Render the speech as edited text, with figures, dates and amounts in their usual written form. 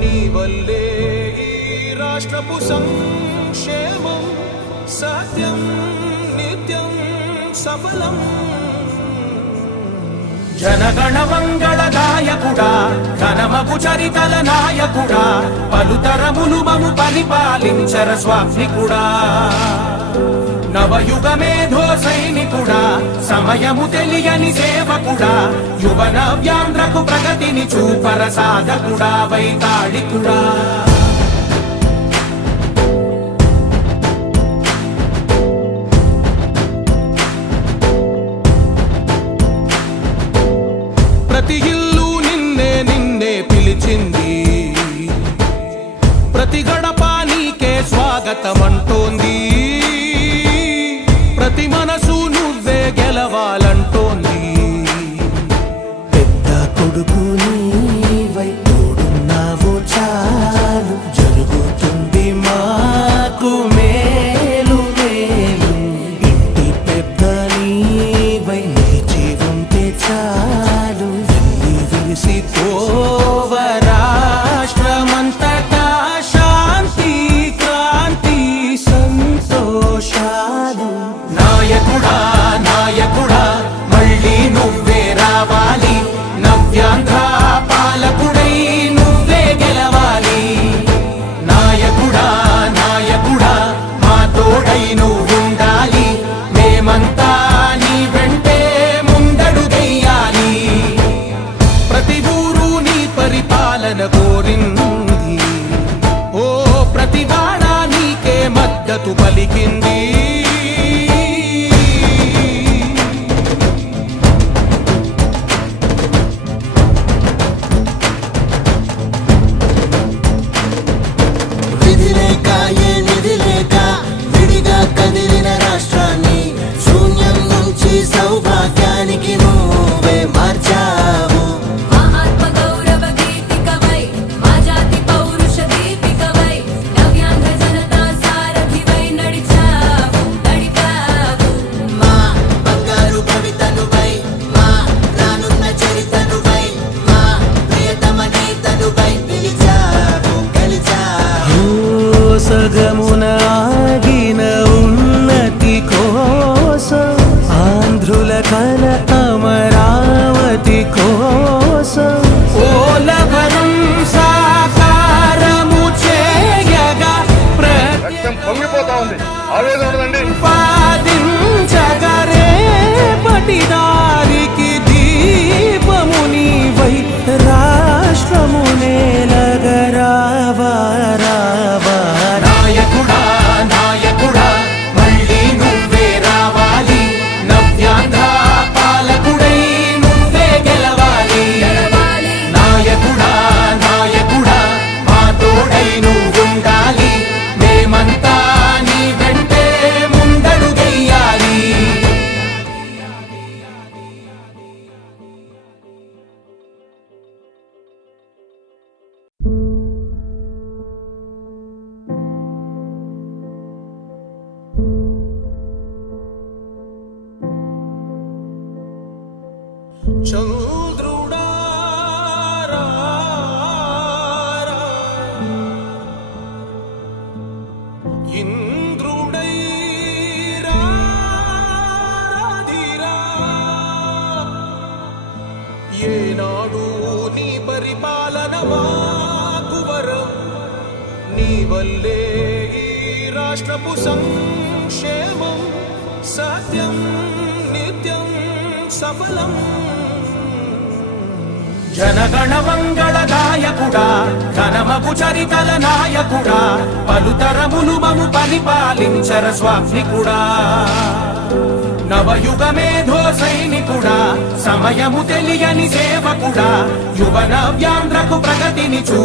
నీ వల్లే ఈ రాష్ట్రపు సంక్షేమం సత్యం నిత్యం సఫలం. జనగణ మంగళ గాయకుడా ఘనమగు చరితల నాయకుడా పలుతరములు మము పరిపాలించర స్వామికుడా. నవయుగ మేధో సైనికుడా సమయము తెలియని సేవకుడా యువన వ్యాంధ్రకు ప్రగతిని చూపర సాధకుడా వైతాళికుడా. ప్రతి ఇల్లు నిన్నే నిన్నే పిలిచింది, ప్రతి గడప నీకే స్వాగతమంటోంది, ప్రతి మనసు నువ్వే గెలవాలంటోంది. పెద్ద కొడుకు నీవై తోడున్నావు చాలు జరుగుతుంది మాకు మేలు మేలు. ఇంటి పెద్ద నీవై నిలిచి ఉంటే చాలు వెళ్ళి విరిసి పోవ రాష్ట్రమంతటా శాంతి క్రాంతి సంతోషాలు. నాయకుడా నాయకుడా మళ్ళీ నువ్వే రావాలి, నవ్యాంధ్ర పాలకుడై నువ్వే గెలవాలి. నాయకుడా నాయకుడా మా తోడై నువ్వుండాలి, మేమంతా నీ వెంటే ముందడుగెయ్యాలి. ప్రతి ఊరు నీ పరిపాలన కోరింది, ఓ ప్రతి వాడ నీకే మద్దతు పలికింది. విధి లేక ఏ నిధి లేక విడిగా కదిలిన రాష్ట్రాన్ని శూన్యం నుంచి సౌభాగ్యానికి నువ్వే మార్చావు. మా ఆత్మ గౌరవ గీతికవై మా జాతి పౌరుష దీపికవై నవ్యాంధ్ర జనతా సారథివై నడిచావు నడిపావు. మా బంగారు భవితనువై మా రానున్న చరితనువై మా ప్రియతమ నేతనువై పిలిచావు గెలిచావు. సగమున ఆగిన ఉన్నతి కోసం ఆంధ్రుల కల అమరావతి కోసం పోలవరం సాకారము చేయగా రక్తం పొంగిపోతా ఉంది, ఆవేదన ఉండదండి. ప్రతిపాదించగరే పటిదారికి దీపము నీవై రాష్ట్రము నేలగరావా రావా. నాయకుడా నాయకుడా మళ్ళీ నువ్వే రావాలి, నవ్యాంధ్ర పాలకుడై నువ్వే గెలవాలి. నాయకుడా నాయకుడా మా తోడై నువ్వుండాలి, మేమంతా నీ వెంటే ముందడుగెయ్యాలి. చంద్రుడా రా రా, ఇంద్రుడై రాధిరా. ఏనాడు నీ పరిపాలన మాకు వరం, నీ వల్లే ఈ రాష్ట్రపు సంక్షేమం సత్యం నిత్యం సఫలం. జనగణ మంగళ గాయకుడా ఘనమగు చరితల నాయకుడా పలుతరములు మము పరిపాలించర స్వామికుడా. నవయుగ మేధో సైనికుడా సమయము తెలియని సేవకుడా యువన వ్యాంధ్రకు ప్రగతిని చూ